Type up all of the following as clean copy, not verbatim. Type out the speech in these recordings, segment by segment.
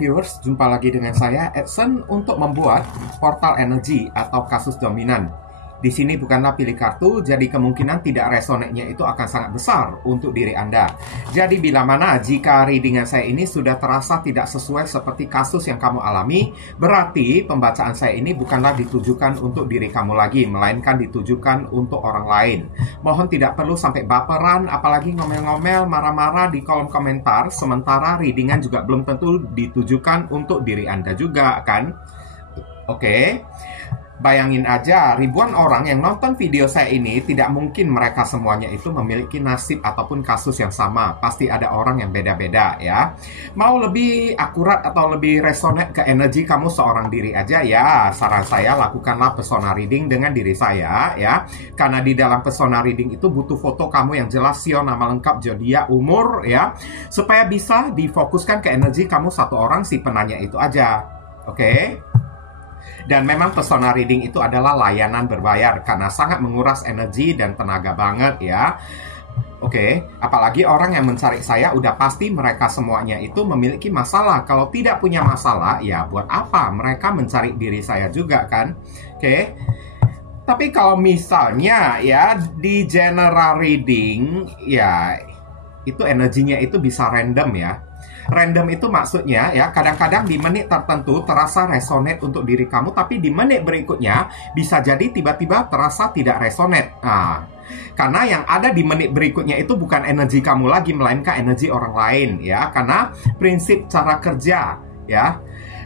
viewers, jumpa lagi dengan saya Edson untuk membuat portal energi atau kasus dominan. Di sini bukanlah pilih kartu, jadi kemungkinan tidak resonate-nya itu akan sangat besar untuk diri Anda. Jadi bila mana jika readingan saya ini sudah terasa tidak sesuai seperti kasus yang kamu alami, berarti pembacaan saya ini bukanlah ditujukan untuk diri kamu lagi, melainkan ditujukan untuk orang lain. Mohon tidak perlu sampai baperan, apalagi ngomel-ngomel, marah-marah di kolom komentar, sementara readingan juga belum tentu ditujukan untuk diri Anda juga, kan? Oke. Bayangin aja, ribuan orang yang nonton video saya ini, tidak mungkin mereka semuanya itu memiliki nasib ataupun kasus yang sama. Pasti ada orang yang beda-beda ya. Mau lebih akurat atau lebih resonate ke energi kamu seorang diri aja ya, saran saya lakukanlah persona reading dengan diri saya ya. Karena di dalam persona reading itu butuh foto kamu yang jelas, sio, nama lengkap, zodiak, umur ya. Supaya bisa difokuskan ke energi kamu satu orang si penanya itu aja. Oke? Dan memang persona reading itu adalah layanan berbayar karena sangat menguras energi dan tenaga banget ya. Oke, apalagi orang yang mencari saya udah pasti mereka semuanya itu memiliki masalah. Kalau tidak punya masalah, ya buat apa mereka mencari diri saya juga kan? Oke. Tapi kalau misalnya ya di general reading ya itu energinya itu bisa random ya. Random itu maksudnya ya kadang-kadang di menit tertentu terasa resonate untuk diri kamu, tapi di menit berikutnya bisa jadi tiba-tiba terasa tidak resonate. Nah, karena yang ada di menit berikutnya itu bukan energi kamu lagi, melainkan energi orang lain ya. Karena prinsip cara kerja ya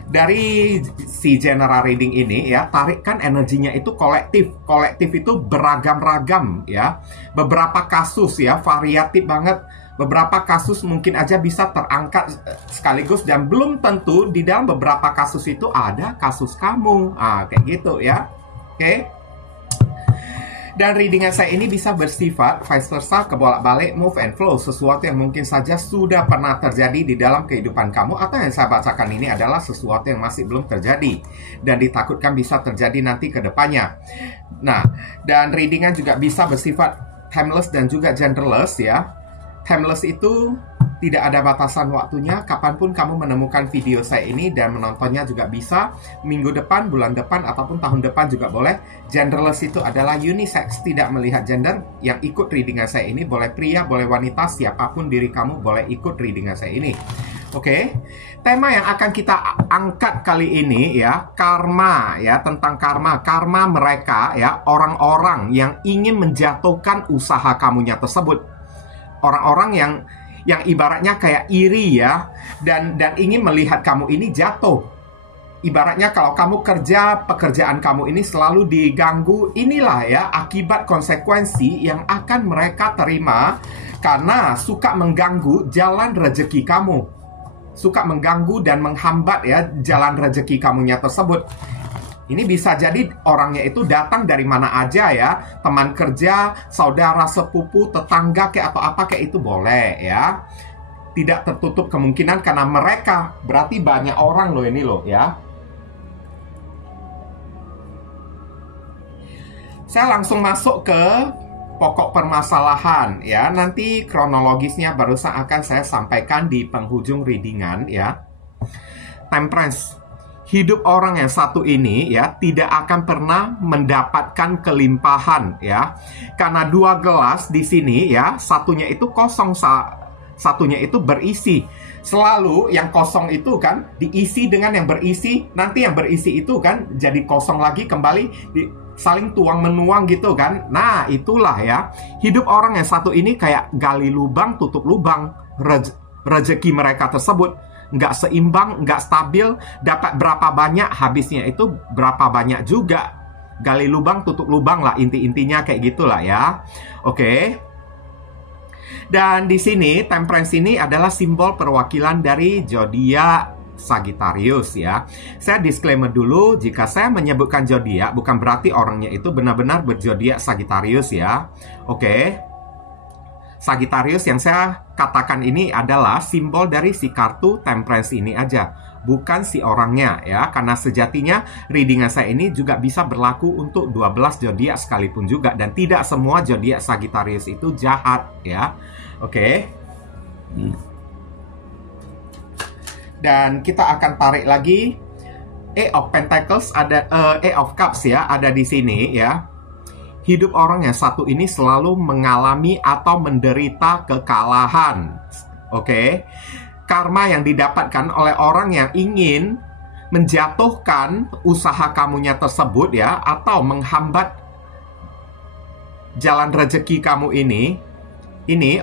dari si general reading ini ya, tarikkan energinya itu kolektif. Kolektif itu beragam-ragam ya. Beberapa kasus ya variatif banget. Beberapa kasus mungkin aja bisa terangkat sekaligus dan belum tentu di dalam beberapa kasus itu ada kasus kamu. Kayak gitu ya. Oke. Dan readingan saya ini bisa bersifat vice versa, kebolak-balik, move and flow. Sesuatu yang mungkin saja sudah pernah terjadi di dalam kehidupan kamu, atau yang saya bacakan ini adalah sesuatu yang masih belum terjadi dan ditakutkan bisa terjadi nanti ke depannya. Nah, dan readingan juga bisa bersifat timeless dan juga genderless ya. Timeless itu tidak ada batasan waktunya, kapanpun kamu menemukan video saya ini dan menontonnya juga bisa. Minggu depan, bulan depan, ataupun tahun depan juga boleh. Genderless itu adalah unisex, tidak melihat gender. Yang ikut readingan saya ini boleh pria, boleh wanita, siapapun diri kamu boleh ikut readingan saya ini. Oke, tema yang akan kita angkat kali ini ya, karma ya, tentang karma. Karma mereka ya, orang-orang yang ingin menjatuhkan usaha kamunya tersebut. Orang-orang yang ibaratnya kayak iri ya, dan ingin melihat kamu ini jatuh. Ibaratnya kalau kamu kerja, pekerjaan kamu ini selalu diganggu, inilah ya akibat konsekuensi yang akan mereka terima karena suka mengganggu jalan rezeki kamu. Suka mengganggu dan menghambat ya jalan rezeki kamunya tersebut. Ini bisa jadi orangnya itu datang dari mana aja ya, teman kerja, saudara, sepupu, tetangga kayak atau apa kayak itu boleh ya. Tidak tertutup kemungkinan karena mereka berarti banyak orang loh ini loh ya. Saya langsung masuk ke pokok permasalahan ya. Nanti kronologisnya barusan akan saya sampaikan di penghujung readingan ya. Temperance. Hidup orang yang satu ini ya tidak akan pernah mendapatkan kelimpahan ya. Karena dua gelas di sini ya, satunya itu kosong, satunya itu berisi. Selalu yang kosong itu kan diisi dengan yang berisi. Nanti yang berisi itu kan jadi kosong lagi kembali saling tuang menuang gitu kan. Nah, itulah ya. Hidup orang yang satu ini kayak gali lubang tutup lubang. Rezeki mereka tersebut nggak seimbang, nggak stabil, dapat berapa banyak, habisnya itu berapa banyak juga. Gali lubang, tutup lubang lah, inti-intinya kayak gitulah ya. Oke. Dan di sini, temperance ini adalah simbol perwakilan dari zodiak Sagittarius ya. Saya disclaimer dulu, jika saya menyebutkan zodiak, bukan berarti orangnya itu benar-benar berzodiak Sagittarius ya. Oke. Sagittarius yang saya katakan ini adalah simbol dari si kartu temperance ini aja, bukan si orangnya ya. Karena sejatinya readingan saya ini juga bisa berlaku untuk 12 zodiak sekalipun juga, dan tidak semua zodiak Sagittarius itu jahat ya. Oke. Dan kita akan tarik lagi Eight of Pentacles, ada Eight of Cups ya, ada di sini ya. Hidup orang yang satu ini selalu mengalami atau menderita kekalahan. Oke. Karma yang didapatkan oleh orang yang ingin menjatuhkan usaha kamunya tersebut ya, atau menghambat jalan rezeki kamu ini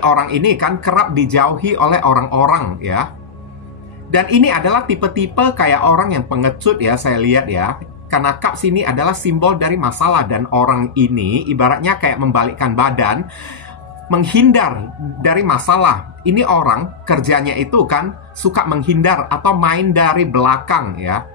orang ini kan kerap dijauhi oleh orang-orang ya. Dan ini adalah tipe-tipe kayak orang yang pengecut ya, saya lihat ya. Karena cups ini adalah simbol dari masalah, dan orang ini ibaratnya kayak membalikkan badan, menghindar dari masalah. Ini orang kerjanya itu kan suka menghindar atau main dari belakang ya.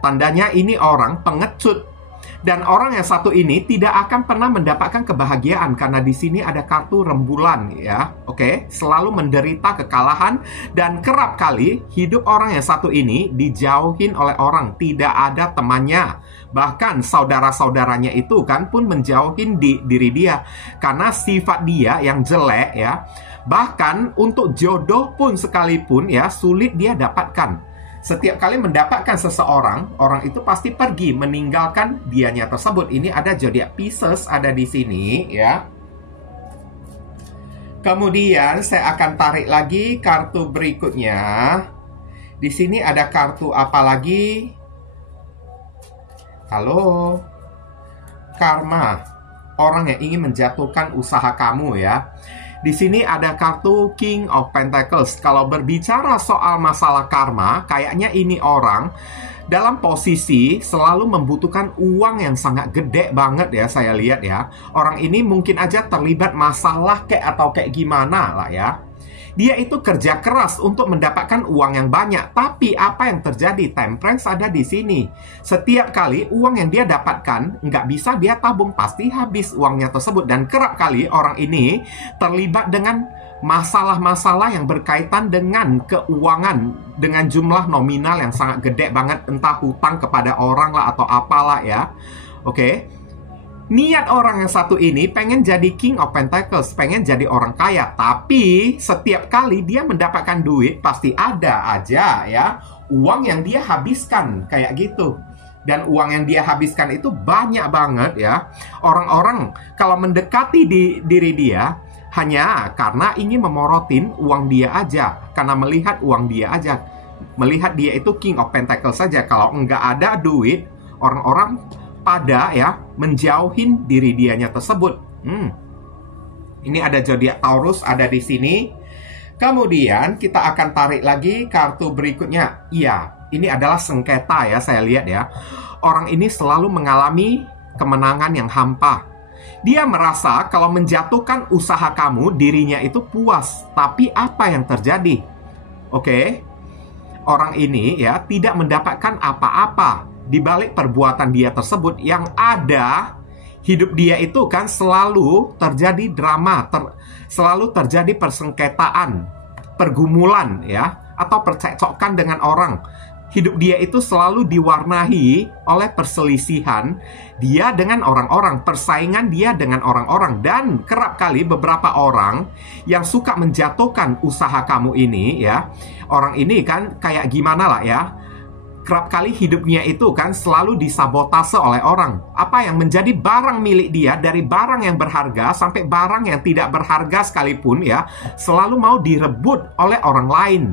Tandanya ini orang pengecut. Dan orang yang satu ini tidak akan pernah mendapatkan kebahagiaan karena di sini ada kartu rembulan ya. Oke, selalu menderita kekalahan, dan kerap kali hidup orang yang satu ini dijauhin oleh orang, tidak ada temannya. Bahkan saudara-saudaranya itu kan pun menjauhin diri dia karena sifat dia yang jelek ya. Bahkan untuk jodoh pun sekalipun ya, sulit dia dapatkan. Setiap kali mendapatkan seseorang, orang itu pasti pergi meninggalkan dianya tersebut. Ini ada zodiak Pisces ada di sini ya. Kemudian saya akan tarik lagi kartu berikutnya. Di sini ada kartu apa lagi? Halo. Karma. Orang yang ingin menjatuhkan usaha kamu ya. Di sini ada kartu King of Pentacles. Kalau berbicara soal masalah karma, kayaknya ini orang dalam posisi selalu membutuhkan uang yang sangat gede banget ya, saya lihat ya. Orang ini mungkin aja terlibat masalah atau kayak gimana lah ya. Dia itu kerja keras untuk mendapatkan uang yang banyak, tapi apa yang terjadi? Temperance ada di sini. Setiap kali uang yang dia dapatkan nggak bisa dia tabung, pasti habis uangnya tersebut. Dan kerap kali orang ini terlibat dengan masalah-masalah yang berkaitan dengan keuangan dengan jumlah nominal yang sangat gede banget, entah hutang kepada orang lah atau apalah ya. Oke. Niat orang yang satu ini pengen jadi King of Pentacles, pengen jadi orang kaya. Tapi setiap kali dia mendapatkan duit, pasti ada aja ya uang yang dia habiskan, kayak gitu. Dan uang yang dia habiskan itu banyak banget ya. Orang-orang kalau mendekati diri dia hanya karena ingin memorotin uang dia aja, karena melihat uang dia aja, melihat dia itu King of Pentacles saja. Kalau nggak ada duit, orang-orang pada ya menjauhin diri dianya tersebut. Ini ada zodiak Taurus ada di sini. Kemudian kita akan tarik lagi kartu berikutnya. Iya, ini adalah sengketa ya, saya lihat ya. Orang ini selalu mengalami kemenangan yang hampa. Dia merasa kalau menjatuhkan usaha kamu, dirinya itu puas. Tapi apa yang terjadi? Oke. Orang ini ya tidak mendapatkan apa-apa di balik perbuatan dia tersebut. Yang ada, hidup dia itu kan selalu terjadi drama, selalu terjadi persengketaan, pergumulan ya, atau percekcokan dengan orang. Hidup dia itu selalu diwarnai oleh perselisihan dia dengan orang-orang, persaingan dia dengan orang-orang. Dan kerap kali beberapa orang yang suka menjatuhkan usaha kamu ini ya, orang ini kan kayak gimana lah ya, kerap kali hidupnya itu kan selalu disabotase oleh orang. Apa yang menjadi barang milik dia, dari barang yang berharga sampai barang yang tidak berharga sekalipun ya, selalu mau direbut oleh orang lain.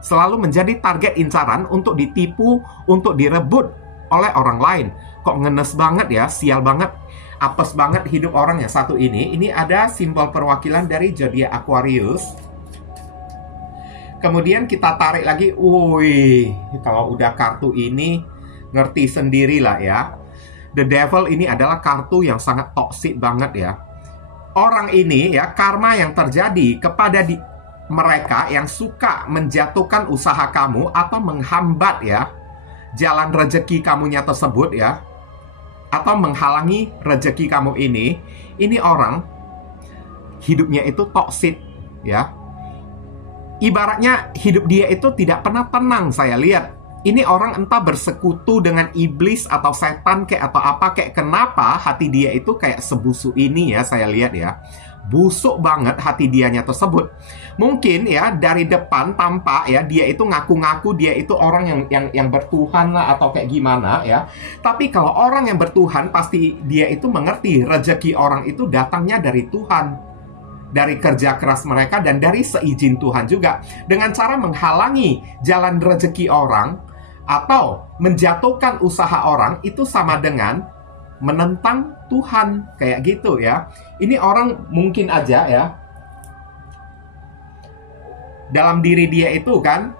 Selalu menjadi target incaran untuk ditipu, untuk direbut oleh orang lain. Kok ngenes banget ya, sial banget, apes banget hidup orang yang satu ini. Ini ada simbol perwakilan dari zodiak Aquarius. Kemudian kita tarik lagi. Wih, kalau udah kartu ini ngerti sendirilah ya. The Devil ini adalah kartu yang sangat toksik banget ya. Orang ini ya, karma yang terjadi kepada mereka yang suka menjatuhkan usaha kamu atau menghambat ya jalan rezeki kamunya tersebut ya, atau menghalangi rezeki kamu ini orang hidupnya itu toksik ya. Ibaratnya hidup dia itu tidak pernah tenang, saya lihat. Ini orang entah bersekutu dengan iblis atau setan kayak atau apa, kayak kenapa hati dia itu kayak sebusuk ini ya, saya lihat ya. busuk banget hati dianya tersebut. Mungkin ya dari depan tampak ya dia itu ngaku-ngaku dia itu orang yang bertuhan lah atau kayak gimana ya. Tapi kalau orang yang bertuhan pasti dia itu mengerti rezeki orang itu datangnya dari Tuhan, dari kerja keras mereka dan dari seizin Tuhan juga. Dengan cara menghalangi jalan rezeki orang atau menjatuhkan usaha orang itu sama dengan menentang Tuhan, kayak gitu ya. Ini orang mungkin aja ya, dalam diri dia itu kan,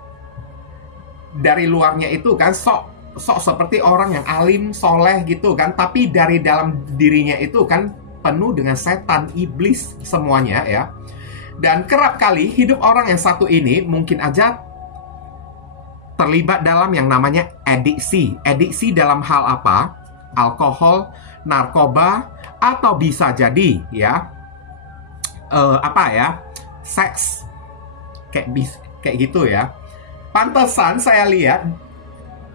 dari luarnya itu kan sok seperti orang yang alim, soleh gitu kan. Tapi dari dalam dirinya itu kan penuh dengan setan, iblis semuanya ya. Dan kerap kali hidup orang yang satu ini mungkin aja terlibat dalam yang namanya adiksi. Adiksi dalam hal apa? Alkohol, narkoba, atau bisa jadi ya seks, kayak gitu ya. Pantesan saya lihat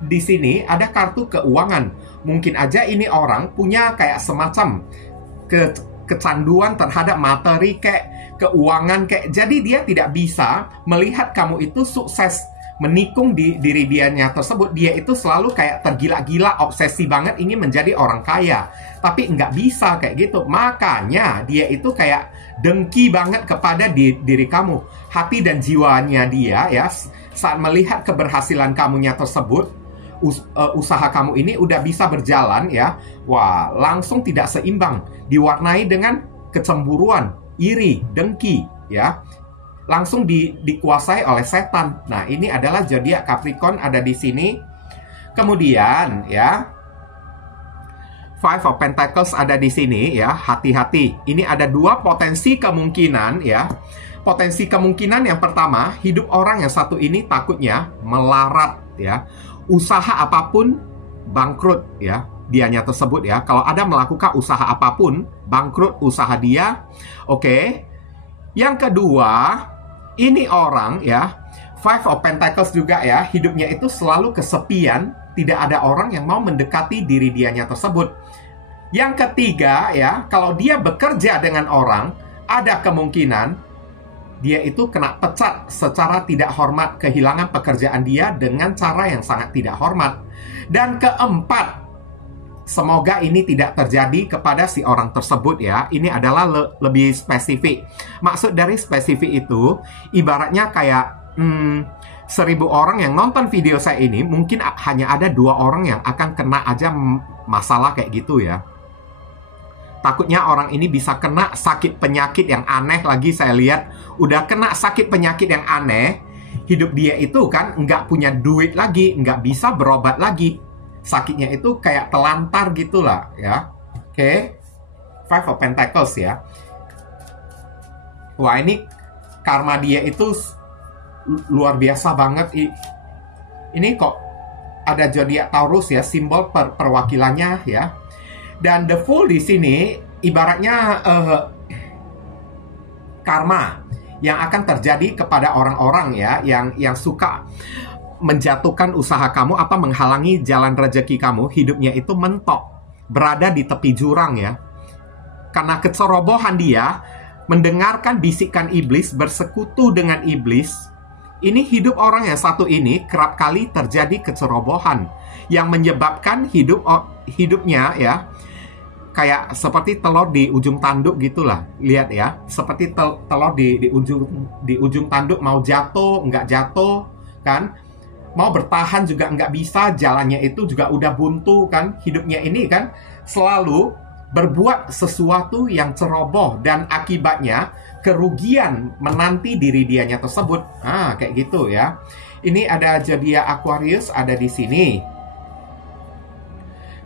di sini ada kartu keuangan. Mungkin aja ini orang punya kayak semacam kecanduan terhadap materi kayak keuangan kayak. Jadi dia tidak bisa melihat kamu itu sukses, menikung di diri dianya tersebut. Dia itu selalu kayak tergila-gila, obsesi banget ingin menjadi orang kaya, tapi nggak bisa kayak gitu. Makanya dia itu kayak dengki banget kepada diri kamu. Hati dan jiwanya dia ya, saat melihat keberhasilan kamunya tersebut, usaha kamu ini udah bisa berjalan ya, wah langsung tidak seimbang, diwarnai dengan kecemburuan, iri, dengki ya. Langsung dikuasai oleh setan. Nah, ini adalah zodiak Capricorn ada di sini. Kemudian ya, Five of Pentacles ada di sini ya. Hati-hati. Ini ada dua potensi kemungkinan ya. Potensi kemungkinan yang pertama, hidup orang yang satu ini takutnya melarat ya. Usaha apapun bangkrut ya. Dianya tersebut ya. Kalau ada melakukan usaha apapun, bangkrut usaha dia. Oke. Yang kedua, ini orang ya, Five of Pentacles juga ya, hidupnya itu selalu kesepian, tidak ada orang yang mau mendekati diri dianya tersebut. Yang ketiga ya, kalau dia bekerja dengan orang, ada kemungkinan dia itu kena pecat secara tidak hormat, kehilangan pekerjaan dia dengan cara yang sangat tidak hormat. Dan keempat, semoga ini tidak terjadi kepada si orang tersebut ya. Ini adalah lebih spesifik. Maksud dari spesifik itu, ibaratnya kayak 1000 orang yang nonton video saya ini, mungkin hanya ada 2 orang yang akan kena aja masalah kayak gitu ya. Takutnya orang ini bisa kena sakit penyakit yang aneh lagi. Saya lihat udah kena sakit penyakit yang aneh, hidup dia itu kan nggak punya duit lagi, nggak bisa berobat lagi. Sakitnya itu kayak telantar gitulah ya. Oke. Five of Pentacles ya. Wah, ini karma dia itu luar biasa banget. Ini kok ada zodiak Taurus ya, simbol perwakilannya ya. Dan the Fool di sini ibaratnya karma yang akan terjadi kepada orang-orang ya yang suka menjatuhkan usaha kamu atau menghalangi jalan rezeki kamu. Hidupnya itu mentok, berada di tepi jurang ya. Karena kecerobohan dia, mendengarkan bisikan iblis, bersekutu dengan iblis. Ini hidup orang yang satu ini kerap kali terjadi kecerobohan yang menyebabkan hidupnya ya kayak seperti telur di ujung tanduk gitulah. Lihat ya, seperti telur di ujung tanduk, mau jatuh nggak jatuh kan. Mau bertahan juga nggak bisa, jalannya itu juga udah buntu kan. Hidupnya ini kan selalu berbuat sesuatu yang ceroboh dan akibatnya kerugian menanti diri dianya tersebut. Kayak gitu ya. Ini ada zodiak Aquarius ada di sini.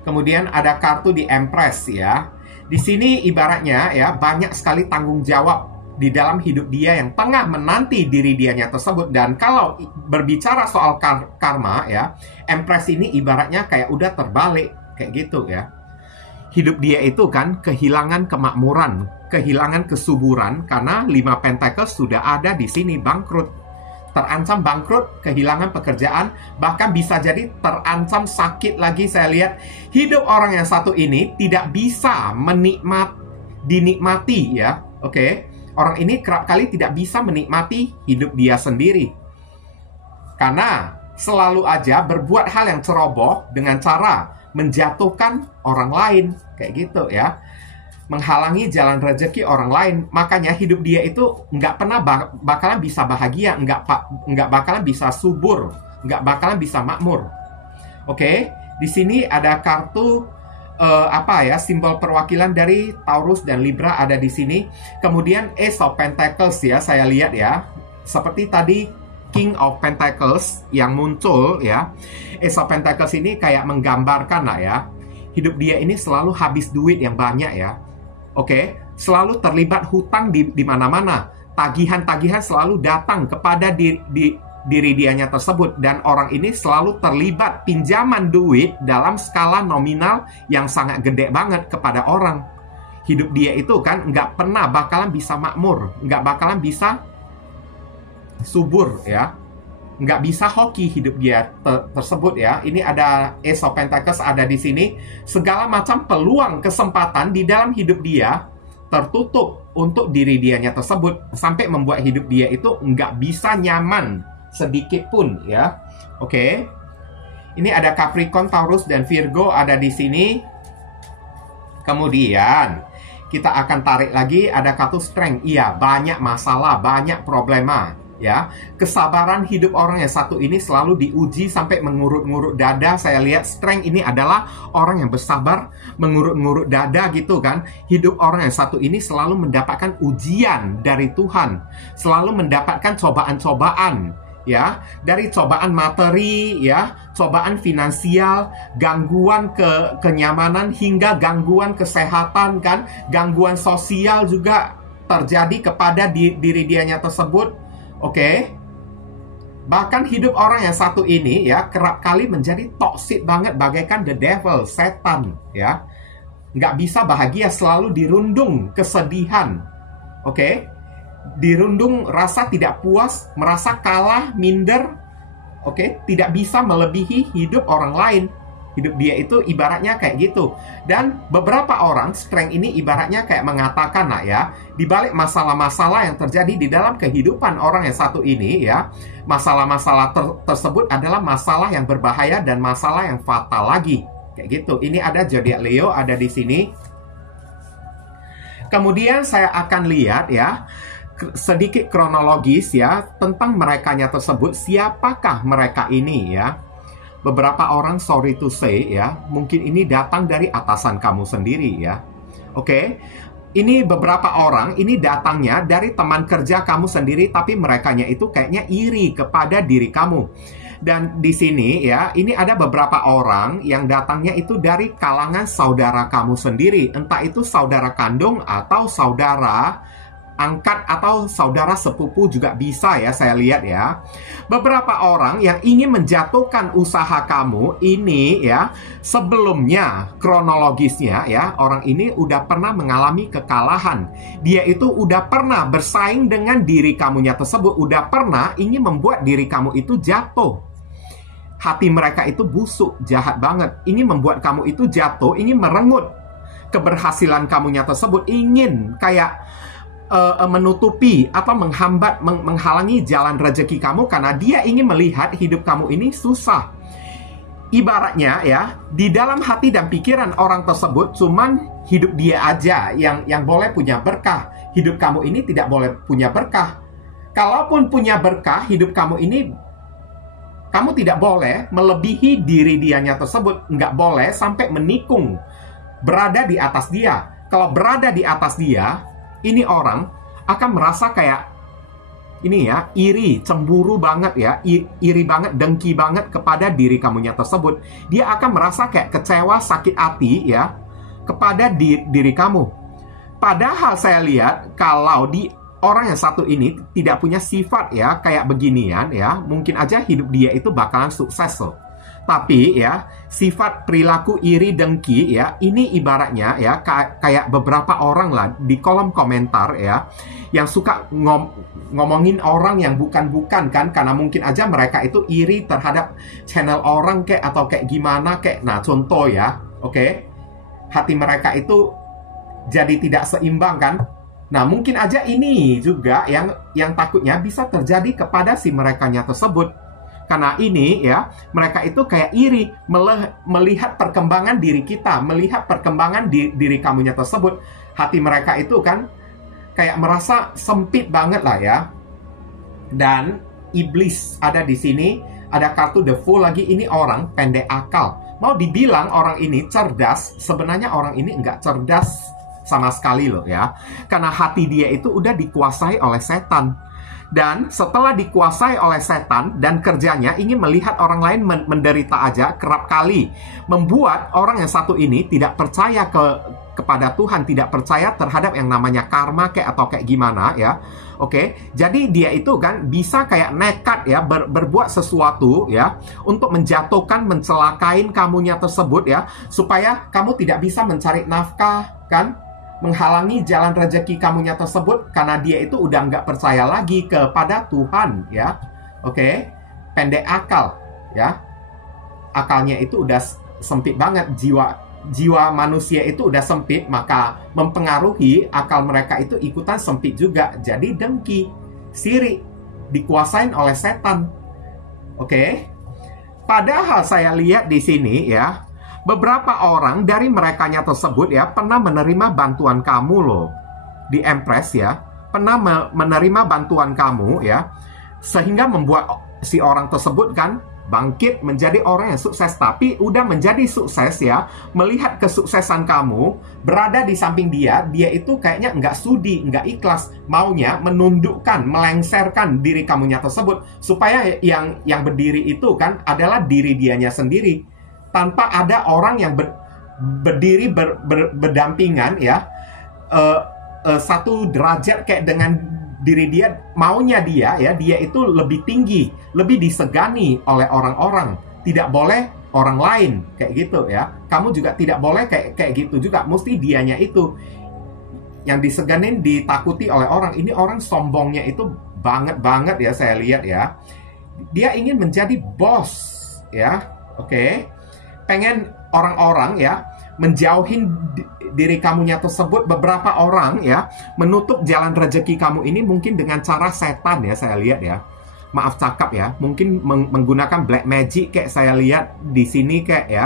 Kemudian ada kartu di Empress ya. Di sini ibaratnya ya banyak sekali tanggung jawab di dalam hidup dia yang tengah menanti diri dianya tersebut. Dan kalau berbicara soal karma ya, Empress ini ibaratnya kayak udah terbalik kayak gitu ya. Hidup dia itu kan kehilangan kemakmuran, kehilangan kesuburan karena 5 Pentacles sudah ada di sini, bangkrut. Terancam bangkrut, kehilangan pekerjaan, bahkan bisa jadi terancam sakit lagi. Saya lihat hidup orang yang satu ini tidak bisa dinikmati ya. Oke, orang ini kerap kali tidak bisa menikmati hidup dia sendiri. Karena selalu aja berbuat hal yang ceroboh dengan cara menjatuhkan orang lain. Kayak gitu ya. Menghalangi jalan rezeki orang lain. Makanya hidup dia itu nggak pernah bakalan bisa bahagia, nggak bakalan bisa subur, nggak bakalan bisa makmur. Oke, di sini ada kartu simbol perwakilan dari Taurus dan Libra ada di sini. Kemudian Ace of Pentacles ya, saya lihat ya. Seperti tadi King of Pentacles yang muncul ya. Ace of Pentacles ini kayak menggambarkan lah ya. Hidup dia ini selalu habis duit yang banyak ya. Oke, selalu terlibat hutang di mana-mana. Tagihan-tagihan selalu datang kepada diri dianya tersebut, dan orang ini selalu terlibat pinjaman duit dalam skala nominal yang sangat gede banget kepada orang. Hidup dia itu kan nggak pernah bakalan bisa makmur, nggak bakalan bisa subur ya, nggak bisa hoki hidup dia tersebut ya. Ini ada Ace of Pentacles ada di sini. Segala macam peluang kesempatan di dalam hidup dia tertutup untuk diri dianya tersebut, sampai membuat hidup dia itu nggak bisa nyaman sedikit pun ya. Oke. Ini ada Capricorn, Taurus dan Virgo ada di sini. Kemudian kita akan tarik lagi ada kartu Strength. Iya, banyak masalah, banyak problema ya. Kesabaran hidup orang yang satu ini selalu diuji sampai mengurut-ngurut dada. Saya lihat Strength ini adalah orang yang bersabar, mengurut-ngurut dada gitu kan. Hidup orang yang satu ini selalu mendapatkan ujian dari Tuhan, selalu mendapatkan cobaan-cobaan ya, dari cobaan materi ya, cobaan finansial, gangguan kenyamanan hingga gangguan kesehatan kan, gangguan sosial juga terjadi kepada diri dianya tersebut. Oke. Bahkan hidup orang yang satu ini ya kerap kali menjadi toksik banget, bagaikan the devil, setan ya. Nggak bisa bahagia, selalu dirundung kesedihan. Oke. Dirundung rasa tidak puas, merasa kalah, minder, oke, tidak bisa melebihi hidup orang lain. Hidup dia itu ibaratnya kayak gitu. Dan beberapa orang, Strength ini ibaratnya kayak mengatakan lah ya, di balik masalah-masalah yang terjadi di dalam kehidupan orang yang satu ini ya, masalah-masalah tersebut adalah masalah yang berbahaya dan masalah yang fatal lagi. Kayak gitu. Ini ada zodiak Leo ada di sini. Kemudian saya akan lihat ya, sedikit kronologis ya tentang merekanya tersebut. Siapakah mereka ini ya? Beberapa orang, sorry to say ya, mungkin ini datang dari atasan kamu sendiri ya. Oke. Ini beberapa orang, ini datangnya dari teman kerja kamu sendiri, tapi merekanya itu kayaknya iri kepada diri kamu. Dan di sini ya, ini ada beberapa orang yang datangnya itu dari kalangan saudara kamu sendiri. Entah itu saudara kandung atau saudara angkat atau saudara sepupu juga bisa ya, saya lihat ya. Beberapa orang yang ingin menjatuhkan usaha kamu ini ya, sebelumnya kronologisnya ya, orang ini udah pernah mengalami kekalahan. Dia itu udah pernah bersaing dengan diri kamunya tersebut, udah pernah ingin membuat diri kamu itu jatuh. Hati mereka itu busuk, jahat banget. Ingin membuat kamu itu jatuh, ingin merenggut keberhasilan kamunya tersebut, ingin kayak menutupi atau menghambat, menghalangi jalan rezeki kamu karena dia ingin melihat hidup kamu ini susah. Ibaratnya ya, di dalam hati dan pikiran orang tersebut cuman hidup dia aja yang boleh punya berkah. Hidup kamu ini tidak boleh punya berkah. Kalaupun punya berkah, hidup kamu ini kamu tidak boleh melebihi diri dianya tersebut. Nggak boleh sampai menikung, berada di atas dia. Kalau berada di atas dia, ini orang akan merasa kayak ini ya, iri, cemburu banget ya, iri banget, dengki banget kepada diri kamunya tersebut. Dia akan merasa kayak kecewa, sakit hati ya kepada diri kamu. Padahal saya lihat kalau di orang yang satu ini tidak punya sifat ya kayak beginian ya, mungkin aja hidup dia itu bakalan sukses loh. Tapi ya, sifat perilaku iri dengki ya, ini ibaratnya ya kayak beberapa orang lah di kolom komentar ya, yang suka ngomongin orang yang bukan-bukan kan, karena mungkin aja mereka itu iri terhadap channel orang kayak atau kayak gimana kayak. Nah, contoh ya, oke, hati mereka itu jadi tidak seimbang kan. Nah, mungkin aja ini juga yang takutnya bisa terjadi kepada si merekanya tersebut. Karena ini ya, mereka itu kayak iri melihat perkembangan diri kita, melihat perkembangan diri kamunya tersebut. Hati mereka itu kan kayak merasa sempit banget lah ya. Dan iblis ada di sini, ada kartu The Fool lagi. Ini orang pendek akal. Mau dibilang orang ini cerdas, sebenarnya orang ini nggak cerdas sama sekali loh ya. Karena hati dia itu udah dikuasai oleh setan. Dan setelah dikuasai oleh setan dan kerjanya ingin melihat orang lain menderita aja, kerap kali membuat orang yang satu ini tidak percaya kepada Tuhan, tidak percaya terhadap yang namanya karma kayak atau kayak gimana ya. Oke, jadi dia itu kan bisa kayak nekat ya berbuat sesuatu ya untuk menjatuhkan, mencelakain kamunya tersebut ya, supaya kamu tidak bisa mencari nafkah kan, menghalangi jalan rezeki kamunya tersebut karena dia itu udah nggak percaya lagi kepada Tuhan ya. Oke, pendek akal ya, akalnya itu udah sempit banget, jiwa manusia itu udah sempit, maka mempengaruhi akal mereka itu ikutan sempit juga. Jadi dengki, sirik, dikuasain oleh setan. Oke. Padahal saya lihat di sini ya, beberapa orang dari merekanya tersebut ya pernah menerima bantuan kamu loh. Di Empress ya, pernah menerima bantuan kamu ya, sehingga membuat si orang tersebut kan bangkit menjadi orang yang sukses. Tapi udah menjadi sukses ya, melihat kesuksesan kamu, berada di samping dia itu kayaknya nggak sudi, nggak ikhlas, maunya menundukkan, melengserkan diri kamunya tersebut, supaya yang berdiri itu kan adalah diri dianya sendiri, tanpa ada orang yang berdiri berdampingan ya, satu derajat kayak dengan diri dia. Maunya dia ya, dia itu lebih tinggi, lebih disegani oleh orang-orang, tidak boleh orang lain kayak gitu ya. Kamu juga tidak boleh kayak gitu juga, mesti dianya itu yang diseganin, ditakuti oleh orang. Ini orang sombongnya itu banget ya, saya lihat ya. Dia ingin menjadi bos ya. Oke. Pengen orang-orang ya menjauhin diri kamunya tersebut. Beberapa orang ya menutup jalan rezeki kamu ini mungkin dengan cara setan ya, saya lihat ya. Maaf cakap ya, mungkin menggunakan black magic kayak saya lihat di sini kayak ya,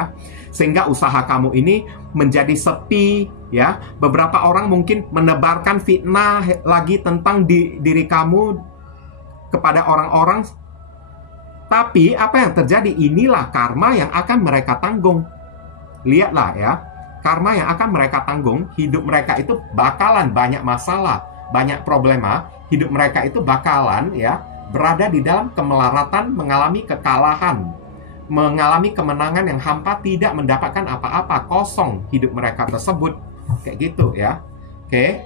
sehingga usaha kamu ini menjadi sepi ya. Beberapa orang mungkin menebarkan fitnah lagi tentang diri kamu kepada orang-orang. Tapi apa yang terjadi, inilah karma yang akan mereka tanggung. Lihatlah ya, karma yang akan mereka tanggung. Hidup mereka itu bakalan banyak masalah, banyak problema. Hidup mereka itu bakalan ya berada di dalam kemelaratan, mengalami kekalahan, mengalami kemenangan yang hampa, tidak mendapatkan apa-apa, kosong hidup mereka tersebut. Kayak gitu ya. Oke.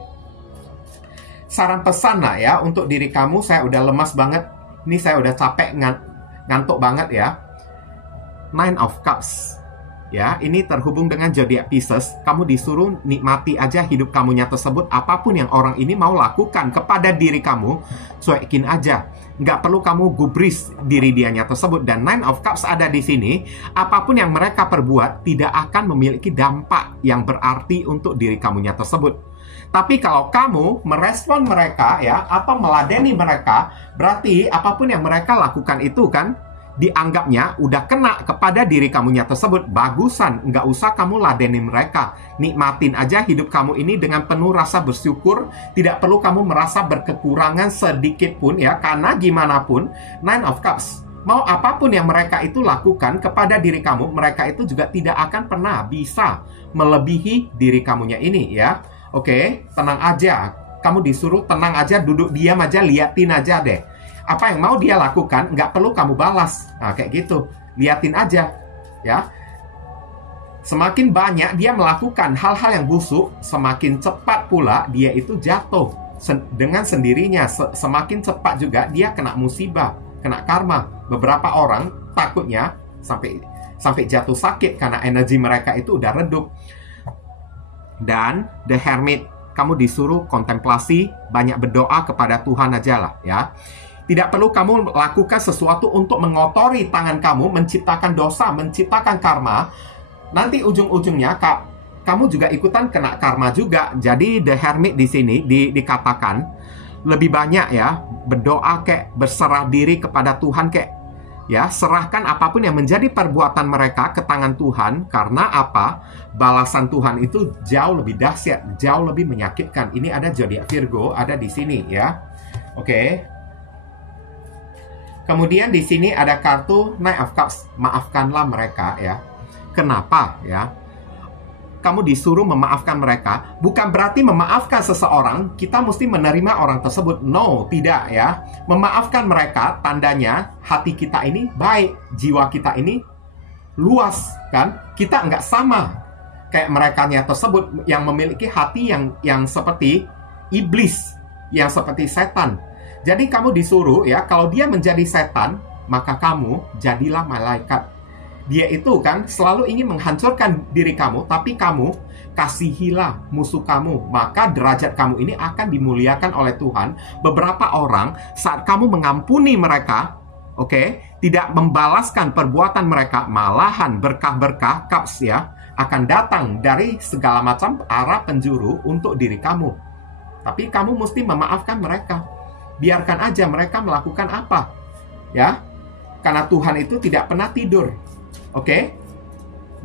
Saran pesan lah ya untuk diri kamu. Saya udah lemas banget. Ini saya udah capek, ngantuk banget ya. Nine of Cups. Ya, ini terhubung dengan zodiak Pisces. Kamu disuruh nikmati aja hidup kamunya tersebut. Apapun yang orang ini mau lakukan kepada diri kamu, cuekin aja. Nggak perlu kamu gubris diri dianya tersebut. Dan Nine of Cups ada di sini. Apapun yang mereka perbuat tidak akan memiliki dampak yang berarti untuk diri kamunya tersebut. Tapi kalau kamu merespon mereka ya, atau meladeni mereka, berarti apapun yang mereka lakukan itu kan dianggapnya udah kena kepada diri kamunya tersebut. Bagusan, nggak usah kamu ladeni mereka. Nikmatin aja hidup kamu ini dengan penuh rasa bersyukur. Tidak perlu kamu merasa berkekurangan sedikit pun ya. Karena gimana pun, Nine of Cups, mau apapun yang mereka itu lakukan kepada diri kamu, mereka itu juga tidak akan pernah bisa melebihi diri kamunya ini ya. Oke, tenang aja. Kamu disuruh tenang aja, duduk diam aja, liatin aja deh. Apa yang mau dia lakukan, nggak perlu kamu balas. Nah, kayak gitu. Liatin aja. Ya. Semakin banyak dia melakukan hal-hal yang busuk, semakin cepat pula dia itu jatuh. Dengan sendirinya, semakin cepat juga dia kena musibah, kena karma. Beberapa orang takutnya sampai jatuh sakit karena energi mereka itu udah redup. Dan The Hermit, kamu disuruh kontemplasi, banyak berdoa kepada Tuhan aja lah ya. Tidak perlu kamu lakukan sesuatu untuk mengotori tangan kamu, menciptakan dosa, menciptakan karma. Nanti ujung-ujungnya kamu juga ikutan kena karma juga. Jadi The Hermit di sini dikatakan lebih banyak ya berdoa kayak berserah diri kepada Tuhan kayak ya, serahkan apapun yang menjadi perbuatan mereka ke tangan Tuhan. Karena apa? Balasan Tuhan itu jauh lebih dahsyat, jauh lebih menyakitkan. Ini ada zodiak Virgo ada di sini ya. Oke. Kemudian di sini ada kartu Knight of Cups, maafkanlah mereka ya. Kenapa ya? Kamu disuruh memaafkan mereka, bukan berarti memaafkan seseorang kita mesti menerima orang tersebut. No, tidak ya. Memaafkan mereka tandanya hati kita ini baik, jiwa kita ini luas kan. Kita nggak sama kayak merekanya tersebut yang memiliki hati yang seperti iblis, yang seperti setan. Jadi kamu disuruh ya, kalau dia menjadi setan, maka kamu jadilah malaikat. Dia itu kan selalu ingin menghancurkan diri kamu, tapi kamu kasihilah musuh kamu. Maka derajat kamu ini akan dimuliakan oleh Tuhan. Beberapa orang saat kamu mengampuni mereka, tidak membalaskan perbuatan mereka, malahan berkah-berkah cups ya akan datang dari segala macam arah penjuru untuk diri kamu. Tapi kamu mesti memaafkan mereka. Biarkan aja mereka melakukan apa ya, karena Tuhan itu tidak pernah tidur.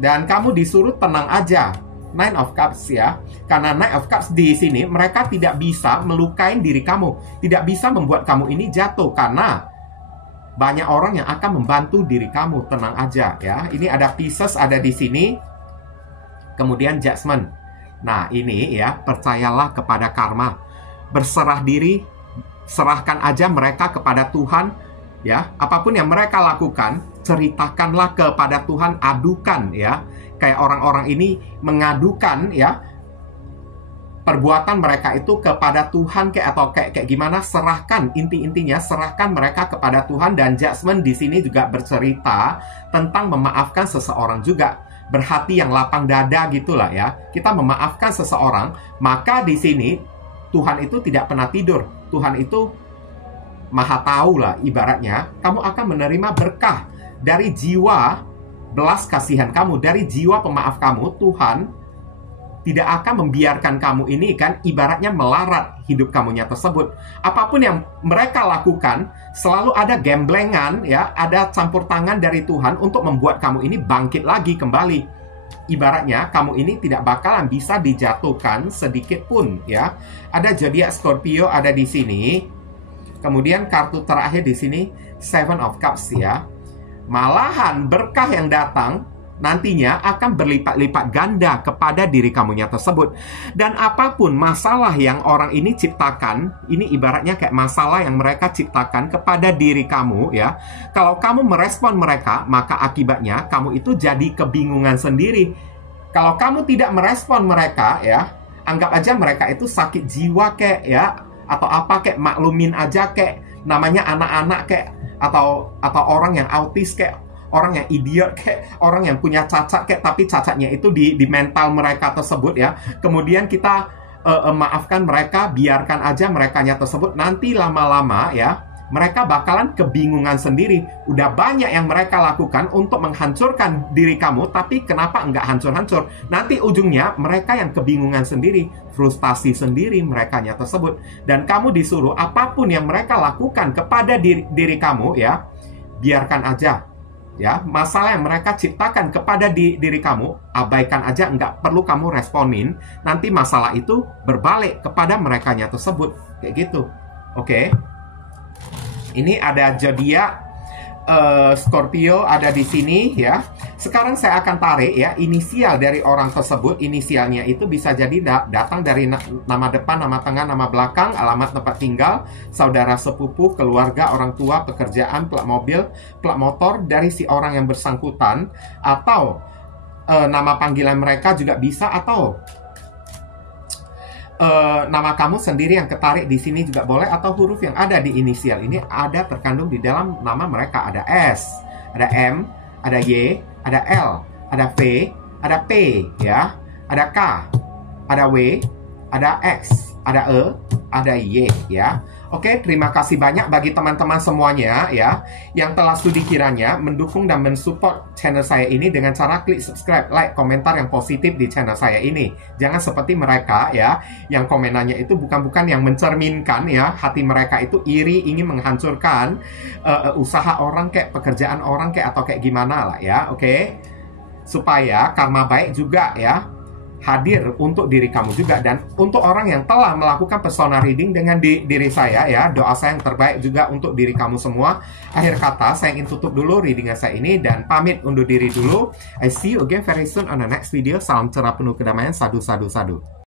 Dan kamu disuruh tenang aja. Nine of Cups ya, karena Nine of Cups di sini mereka tidak bisa melukai diri kamu, tidak bisa membuat kamu ini jatuh, karena banyak orang yang akan membantu diri kamu. Tenang aja ya. Ini ada Pisces ada di sini, kemudian Judgment. Nah ini ya, percayalah kepada karma, berserah diri, serahkan aja mereka kepada Tuhan ya. Apapun yang mereka lakukan, ceritakanlah kepada Tuhan, adukan ya. Kayak orang-orang ini mengadukan ya perbuatan mereka itu kepada Tuhan kayak gimana, serahkan, intinya serahkan mereka kepada Tuhan. Dan Judgment di sini juga bercerita tentang memaafkan seseorang juga, berhati yang lapang dada gitulah ya. Kita memaafkan seseorang, maka di sini Tuhan itu tidak pernah tidur. Tuhan itu maha tahu lah ibaratnya. Kamu akan menerima berkah dari jiwa belas kasihan kamu, dari jiwa pemaaf kamu. Tuhan tidak akan membiarkan kamu ini kan ibaratnya melarat hidup kamunya tersebut. Apapun yang mereka lakukan, selalu ada gamblengan ya, ada campur tangan dari Tuhan untuk membuat kamu ini bangkit lagi kembali. Ibaratnya kamu ini tidak bakalan bisa dijatuhkan sedikit pun ya. Ada zodiak Scorpio ada di sini. Kemudian kartu terakhir di sini Seven of Cups ya. Malahan berkah yang datang nantinya akan berlipat-lipat ganda kepada diri kamunya tersebut. Dan apapun masalah yang orang ini ciptakan, ini ibaratnya kayak masalah yang mereka ciptakan kepada diri kamu ya. Kalau kamu merespon mereka, maka akibatnya kamu itu jadi kebingungan sendiri. Kalau kamu tidak merespon mereka ya, anggap aja mereka itu sakit jiwa kayak ya, atau apa kayak, maklumin aja kayak, namanya anak-anak kayak, atau orang yang autis kayak, orang yang idiot kayak, orang yang punya cacat kayak, tapi cacatnya itu di mental mereka tersebut ya. Kemudian kita maafkan mereka, biarkan aja merekanya tersebut. Nanti lama-lama ya, mereka bakalan kebingungan sendiri. Udah banyak yang mereka lakukan untuk menghancurkan diri kamu, tapi kenapa nggak hancur-hancur? Nanti ujungnya mereka yang kebingungan sendiri, frustasi sendiri merekanya tersebut. Dan kamu disuruh apapun yang mereka lakukan kepada diri kamu ya, biarkan aja. Ya, masalah yang mereka ciptakan kepada diri kamu, abaikan aja, nggak perlu kamu responin. Nanti masalah itu berbalik kepada merekanya tersebut, kayak gitu. Ini ada zodiak Scorpio ada di sini ya. Sekarang saya akan tarik ya inisial dari orang tersebut. Inisialnya itu bisa jadi datang dari nama depan, nama tengah, nama belakang, alamat tempat tinggal, saudara sepupu, keluarga, orang tua, pekerjaan, plat mobil, plat motor dari si orang yang bersangkutan, atau nama panggilan mereka juga bisa, atau nama kamu sendiri yang ketarik di sini juga boleh, atau huruf yang ada di inisial ini ada terkandung di dalam nama mereka. Ada S, ada M, ada Y, ada L, ada V, ada P ya, ada K, ada W, ada X, ada E, ada Y ya. Oke, terima kasih banyak bagi teman-teman semuanya ya yang telah studi kiranya mendukung dan mensupport channel saya ini dengan cara klik subscribe, like, komentar yang positif di channel saya ini. Jangan seperti mereka ya yang komenannya itu bukan yang mencerminkan ya hati mereka itu iri, ingin menghancurkan usaha orang kayak pekerjaan orang kayak atau kayak gimana lah ya. Oke. Supaya karma baik juga ya hadir untuk diri kamu juga, dan untuk orang yang telah melakukan persona reading dengan diri saya ya, doa saya yang terbaik juga untuk diri kamu semua. Akhir kata, saya ingin tutup dulu readingan saya ini dan pamit undur diri dulu. I see you again very soon on the next video. Salam cerah penuh kedamaian. Sadu, sadu, sadu.